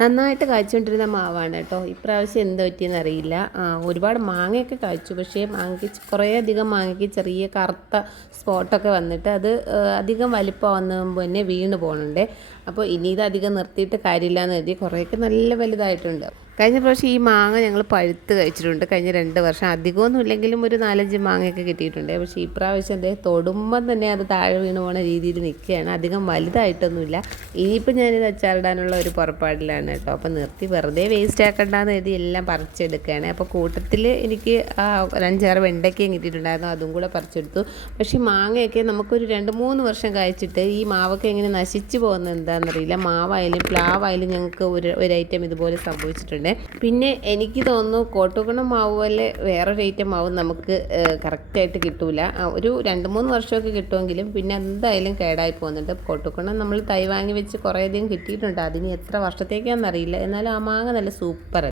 നന്നായിട്ട് കായ്ച്ചുകൊണ്ടിരുന്ന മാവാണ് കേട്ടോ. ഇപ്രാവശ്യം എന്ത് പറ്റിയെന്ന് അറിയില്ല. ഒരുപാട് മാങ്ങയൊക്കെ കായ്ച്ചു. പക്ഷേ മാങ്ങയ്ക്ക് കുറേ അധികം മാങ്ങയ്ക്ക് ചെറിയ കറുത്ത സ്പോട്ടൊക്കെ വന്നിട്ട് അത് അധികം വലിപ്പമാവുന്ന മുമ്പ് തന്നെ വീണ് പോകുന്നുണ്ട് അപ്പോൾ ഇനി ഇത് അധികം നിർത്തിയിട്ട് കാര്യമില്ല എന്ന് കരുതി കുറേയൊക്കെ നല്ല വലുതായിട്ടുണ്ട്. കഴിഞ്ഞ പ്രാവശ്യം ഈ മാങ്ങ ഞങ്ങൾ പഴുത്ത് കഴിച്ചിട്ടുണ്ട്. കഴിഞ്ഞ രണ്ട് വർഷം അധികമൊന്നും ഇല്ലെങ്കിലും ഒരു നാലഞ്ച് മാങ്ങയൊക്കെ കിട്ടിയിട്ടുണ്ട്. പക്ഷേ ഈ പ്രാവശ്യം അതേ തൊടുമ്പം തന്നെ അത് താഴെ വീണ് പോണ രീതിയിൽ നിൽക്കുകയാണ്. അധികം വലുതായിട്ടൊന്നുമില്ല. ഇനിയിപ്പോൾ ഞാനിത് അച്ചാറിടാനുള്ള ഒരു പുറപ്പാടിലാണ് കേട്ടോ. അപ്പോൾ നിർത്തി വെറുതെ വേസ്റ്റ് ആക്കണ്ടെന്ന് കരുതി എല്ലാം പറിച്ചെടുക്കുകയാണ്. അപ്പോൾ കൂട്ടത്തിൽ എനിക്ക് ആ ഒരു അഞ്ചാറ് വെണ്ടയ്ക്കയും കിട്ടിയിട്ടുണ്ടായിരുന്നു. അതും കൂടെ പറിച്ചെടുത്തു. പക്ഷേ മാങ്ങയൊക്കെ നമുക്കൊരു രണ്ട് മൂന്ന് വർഷം കഴിച്ചിട്ട് ഈ മാവൊക്കെ എങ്ങനെ നശിച്ചു പോകുന്നത് എന്താണെന്നറിയില്ല. മാവായാലും പ്ലാവായാലും ഞങ്ങൾക്ക് ഒരു ഒരു ഐറ്റം ഇതുപോലെ സംഭവിച്ചിട്ടുണ്ട്. പിന്നെ എനിക്ക് തോന്നുന്നു കോട്ടുകുണം മാവ് പോലെ വേറൊരു ഐറ്റം മാവ് നമുക്ക് കറക്റ്റായിട്ട് കിട്ടൂല. ഒരു രണ്ട് മൂന്ന് വർഷമൊക്കെ കിട്ടുമെങ്കിലും പിന്നെ എന്തായാലും കേടായി പോകുന്നുണ്ട്. കോട്ടുകുണം നമ്മൾ തൈ വാങ്ങി വെച്ച് കുറേയധികം കിട്ടിയിട്ടുണ്ട്. അതിന് എത്ര വർഷത്തേക്കാണെന്നറിയില്ല എന്നാലും ആ മാങ്ങ നല്ല സൂപ്പർ